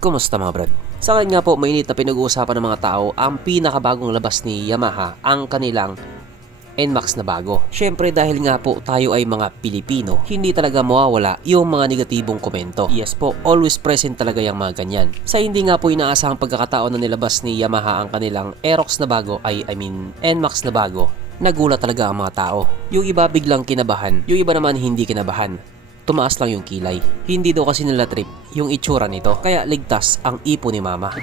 Kumusta mga brad? Sa akin nga po, mainit na pinag-uusapan ng mga tao ang pinakabagong labas ni Yamaha, ang kanilang NMAX na bago. Syempre dahil nga po tayo ay mga Pilipino, hindi talaga mawawala yung mga negatibong komento. Yes po, always present talaga yung mga ganyan. Sa hindi nga po inaasahang pagkakataon na nilabas ni Yamaha ang kanilang Aerox na bago, NMAX na bago, nagulat talaga ang mga tao. Yung iba biglang kinabahan, yung iba naman hindi kinabahan. Tumaas lang yung kilay. Hindi daw kasi nila trip yung itsura nito, kaya ligtas ang ipo ni mama.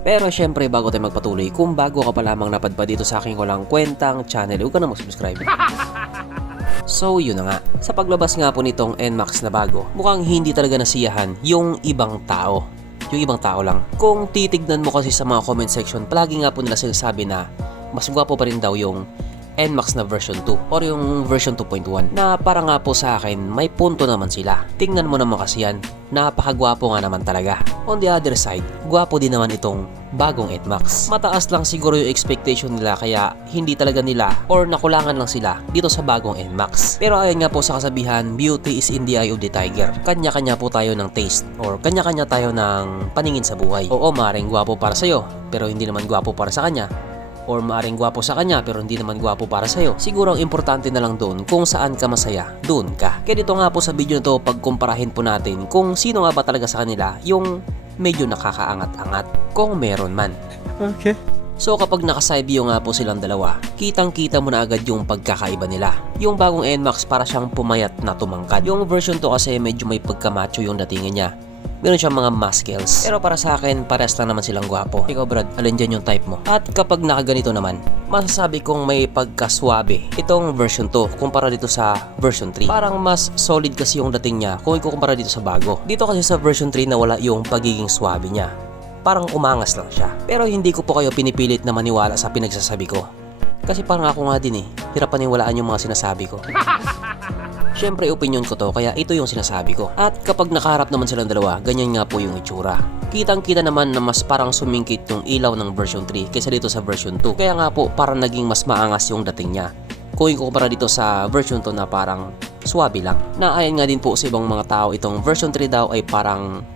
Pero syempre bago tayo magpatuloy, kung bago ka pa lamang napadpad dito sa aking walang kwentang channel, huwag ka na mag-subscribe. So yun na nga, sa paglabas nga po nitong NMAX na bago, mukhang hindi talaga nasiyahan yung ibang tao. Yung ibang tao lang. Kung titignan mo kasi sa mga comment section, palagi nga po nila sinasabi na mas gwapo pa rin daw yung NMAX na version 2 or yung version 2.1 na para nga po sa akin may punto naman sila. Tingnan mo naman kasi yan, napakagwapo nga naman talaga. On the other side, gwapo din naman itong bagong NMAX. Mataas lang siguro yung expectation nila kaya hindi talaga nila or nakulangan lang sila dito sa bagong NMAX. Pero ayon nga po sa kasabihan, beauty is in the eye of the tiger. Kanya-kanya po tayo ng taste or kanya-kanya tayo ng paningin sa buhay. Oo, maaaring gwapo para sa'yo pero hindi naman gwapo para sa kanya. Or maaring gwapo sa kanya pero hindi naman gwapo para sa'yo. Siguro ang importante na lang doon kung saan ka masaya, doon ka. Kaya dito nga po sa video na to, pagkumparahin po natin kung sino nga ba talaga sa kanila yung medyo nakakaangat-angat, kung meron man. Okay. So kapag naka-side view nga po silang dalawa, kitang-kita mo na agad yung pagkakaiba nila. Yung bagong NMAX para siyang pumayat na tumangkad. Yung version 2 kasi medyo may pagkamacho yung datingan niya. Meron siyang mga muscles. Pero para sa akin, parehas lang naman silang gwapo. Ikaw Brad, alin dyan yung type mo? At kapag nakaganito naman, masasabi kong may pagkaswabe itong version 2 kumpara dito sa version 3. Parang mas solid kasi yung dating niya kung ikukumpara dito sa bago. Dito kasi sa version 3 nawala yung pagiging swabe niya. Parang umangas lang siya. Pero hindi ko po kayo pinipilit na maniwala sa pinagsasabi ko. Kasi parang ako nga din hirap paniwalaan yung mga sinasabi ko. Siyempre opinion ko to kaya ito yung sinasabi ko. At kapag nakaharap naman silang dalawa, ganyan nga po yung itsura. Kitang-kita naman na mas parang sumingkit yung ilaw ng version 3 kaysa dito sa version 2. Kaya nga po parang naging mas maangas yung dating niya. Kung ikukumpara dito sa version 2 na parang swabe lang. Naayon nga din po sa ibang mga tao itong version 3 daw ay parang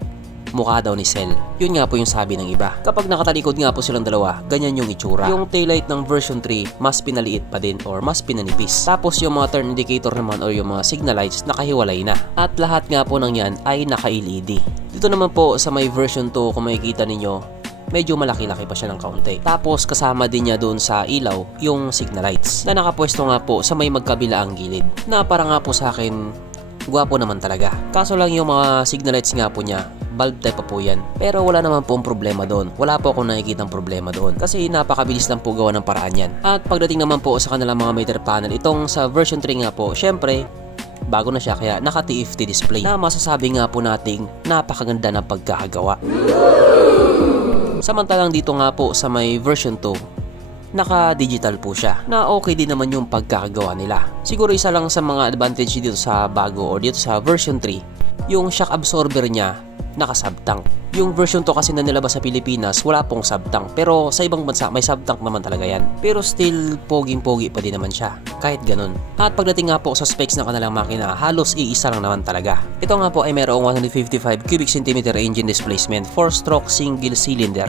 mukha daw ni Cell. Yun nga po yung sabi ng iba. Kapag nakatalikod nga po silang dalawa, ganyan yung itsura. Yung taillight ng version 3, mas pinaliit pa din or mas pinanipis. Tapos yung mga turn indicator naman or yung mga signal lights, nakahiwalay na. At lahat nga po ng yan ay naka-LED. Dito naman po sa may version 2, kung makikita ninyo, medyo malaki-laki pa siya ng kaunti. Tapos kasama din niya doon sa ilaw yung signal lights na nakapwesto nga po sa may magkabilaang gilid. Na para nga po sa akin, gwapo naman talaga. Kaso lang yung mga signal lights nga po niya, bulb type pa po yan. Pero wala naman po ang problema doon. Wala po akong nakikitang problema doon. Kasi napakabilis lang po gawa ng paraan yan. At pagdating naman po sa kanilang mga meter panel, itong sa version 3 nga po, syempre, bago na siya kaya naka-TFT display na masasabi nga po nating napakaganda ng pagkakagawa. Samantalang dito nga po sa may version 2, naka-digital po siya na okay din naman yung pagkakagawa nila. Siguro isa lang sa mga advantage dito sa bago or dito sa version 3, yung shock absorber niya naka-subtank. Yung version 2 kasi na nilabas sa Pilipinas, wala pong subtank. Pero sa ibang bansa, may subtank naman talaga yan. Pero still, poging-pogi pa din naman siya. Kahit ganun. At pagdating nga po sa specs ng kanilang makina, halos iisa lang naman talaga. Ito nga po ay mayroong 155 cubic centimeter engine displacement, 4-stroke single cylinder.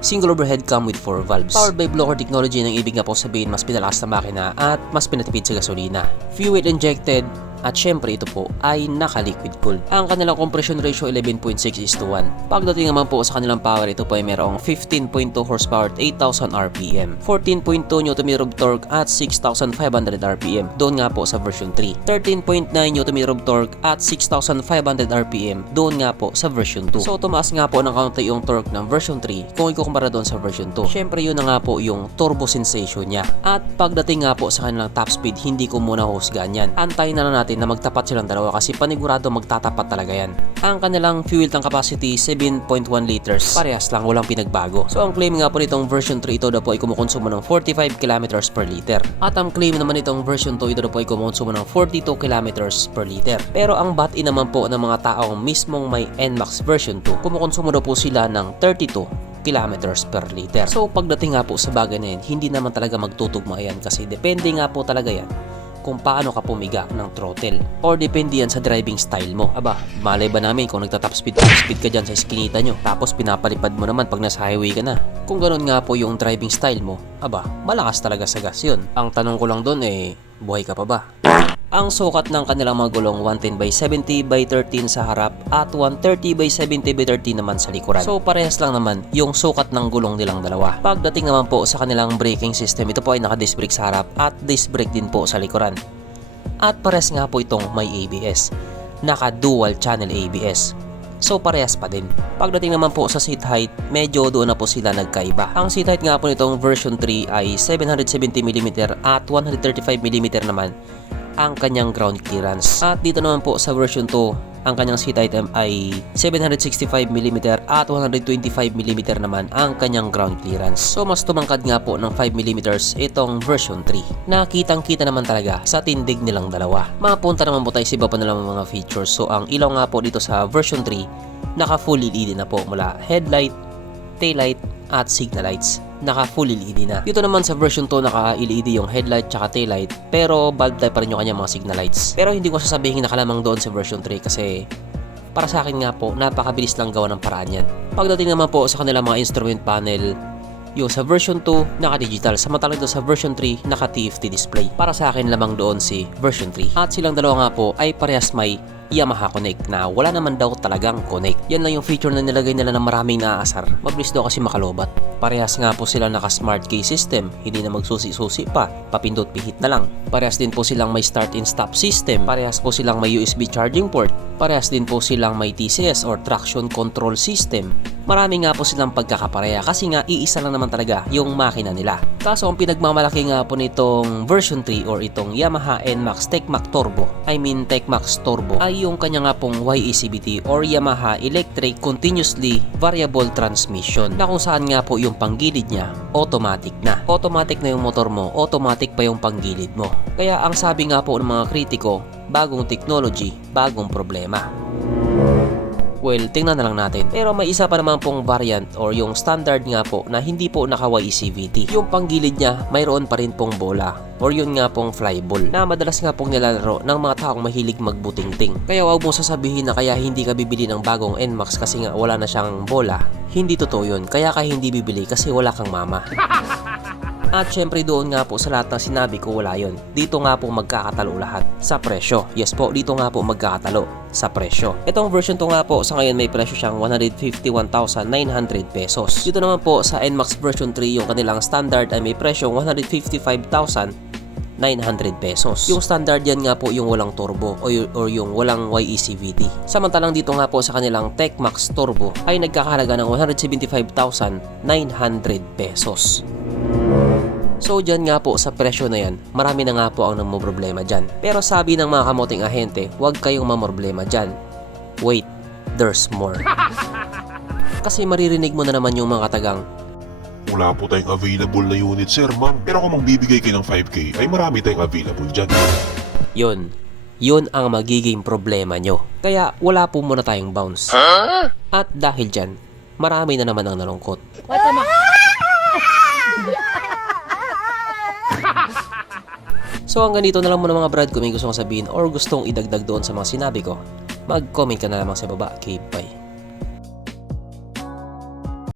Single overhead cam with 4 valves. Powered by blower technology ng ibig nga po sabihin mas pinalakas na makina at mas pinatipid sa gasolina. Fuel injected at syempre ito po ay naka-liquid cooled. Ang kanilang compression ratio 11.6:1. Pagdating naman po sa kanilang power, ito po ay mayroong 15.2 horsepower at 8,000 RPM, 14.2 Nm of torque at 6,500 RPM. Doon nga po sa version 3. 13.9 Nm of torque at 6,500 RPM. Doon nga po sa version 2. So tumaas nga po ng kaunti yung torque ng version 3 kung ikukumpara doon sa version 2. Syempre yun na nga po yung turbo sensation niya. At pagdating nga po sa kanilang top speed, hindi ko muna husgahan yan. Antayin na lang natin na magtapat silang dalawa kasi panigurado magtatapat talaga yan. Ang kanilang fuel tank capacity 7.1 liters. Parehas lang, walang pinagbago. So ang claim nga po nitong version 3 ito daw po ay kumukonsumo ng 45 kilometers per liter. At ang claim naman nitong version 2 ito daw po ay kumukonsumo ng 42 kilometers per liter. Pero ang bat-in naman po ng mga taong mismong may NMAX version 2, kumukonsumo daw po sila ng 32 kilometers per liter. So pagdating nga po sa bagay na yan, hindi naman talaga magtutugma yan kasi depende nga po talaga yan kung paano ka pumiga ng throttle. Or depende yan sa driving style mo. Aba, malay ba namin kung nagta-top speed ka dyan sa eskinita nyo, tapos pinapalipad mo naman pag nasa highway ka na. Kung ganun nga po yung driving style mo, aba, malakas talaga sa gas yun. Ang tanong ko lang doon buhay ka pa ba? Ang sukat ng kanilang mga gulong 110/70/13 sa harap at 130/70/13 naman sa likuran. So parehas lang naman yung sukat ng gulong nilang dalawa. Pagdating naman po sa kanilang braking system, ito po ay naka-disc brake sa harap at disc brake din po sa likuran. At parehas nga po itong may ABS. Naka-dual channel ABS. So parehas pa din. Pagdating naman po sa seat height, medyo doon na po sila nagkaiba. Ang seat height nga po nitong version 3 ay 770mm at 135mm naman ang kanyang ground clearance. At dito naman po sa version 2, ang kanyang seat height ay 765mm at 125mm naman ang kanyang ground clearance. So mas tumangkad nga po ng 5mm itong version 3. Nakitang-kita naman talaga sa tindig nilang dalawa. Mapunta naman po tayo sa iba pa nilang mga features. So ang ilaw nga po dito sa version 3, naka full LED na po mula headlight, taillight at signal lights. Naka full LED na. Dito naman sa version 2 naka LED yung headlight tsaka taillight, pero bulb type pa rin yung kanyang mga signal lights. Pero hindi ko sasabihin nakalamang doon sa version 3 kasi para sa akin nga po napakabilis lang gawa ng paraan yan. Pagdating naman po sa kanilang mga instrument panel, yung sa version 2 naka digital, samantalang sa version 3 naka TFT display. Para sa akin lamang doon si version 3. At silang dalawa nga po ay parehas may Yamaha Connect na wala naman daw talagang connect. Yan lang yung feature na nilagay nila na maraming naaasar. Mabilis daw kasi makalobat. Parehas nga po sila naka smart key system, hindi na magsusi-susi pa, papindot pihit na lang. Parehas din po silang may start and stop system. Parehas po silang may USB charging port. Parehas din po silang may TCS or traction control system. Marami nga po silang pagkakapareha kasi nga iisa lang naman talaga yung makina nila. Kaso ang pinagmamalaki nga po nitong version 3 or itong Yamaha NMAX TechMax Turbo, TechMax Turbo, ay yung kanya nga pong YECVT or Yamaha Electric Continuously Variable Transmission, na kung saan nga po yung panggilid niya automatic na. Automatic na yung motor mo, automatic pa yung panggilid mo. Kaya ang sabi nga po ng mga kritiko, bagong technology, bagong problema. Well, tingnan na lang natin. Pero may isa pa naman pong variant or yung standard nga po na hindi po naka-YECVT. Yung panggilid niya, mayroon pa rin pong bola or yun nga pong flyball na madalas nga pong nilalaro ng mga taong mahilig magbuting-ting. Kaya wag mo sasabihin na kaya hindi ka bibili ng bagong NMAX kasi nga wala na siyang bola. Hindi totoo yun. Kaya ka hindi bibili kasi wala kang mama. At syempre doon nga po sa lahat ng sinabi ko wala yun. Dito nga po magkakatalo lahat sa presyo. Yes po, dito nga po magkakatalo sa presyo. Itong version 2 nga po sa ngayon may presyo siyang 151,900 pesos. Dito naman po sa NMAX version 3 yung kanilang standard ay may presyo 155,900 pesos. Yung standard yan nga po yung walang turbo or yung walang YECVT. Samantalang dito nga po sa kanilang TechMax Turbo ay nagkakahalaga ng 175,900 pesos. So dyan nga po sa presyo na yan, marami na nga po ang namumroblema dyan. Pero sabi ng mga kamoting ahente, huwag kayong mamroblema dyan. Wait, there's more. Kasi maririnig mo na naman yung mga katagang, wala po tayong available na unit sir ma'am, pero kung magbibigay kayo ng 5K ay marami tayong available dyan. Yun ang magiging problema nyo. Kaya wala po muna tayong bounce. At dahil dyan, marami na naman ang nalungkot. What the So hanggang dito na lang muna mga brad. Kung may gusto kong sabihin or gustong idagdag doon sa mga sinabi ko, mag-comment ka na lamang sa baba. Okay, bye.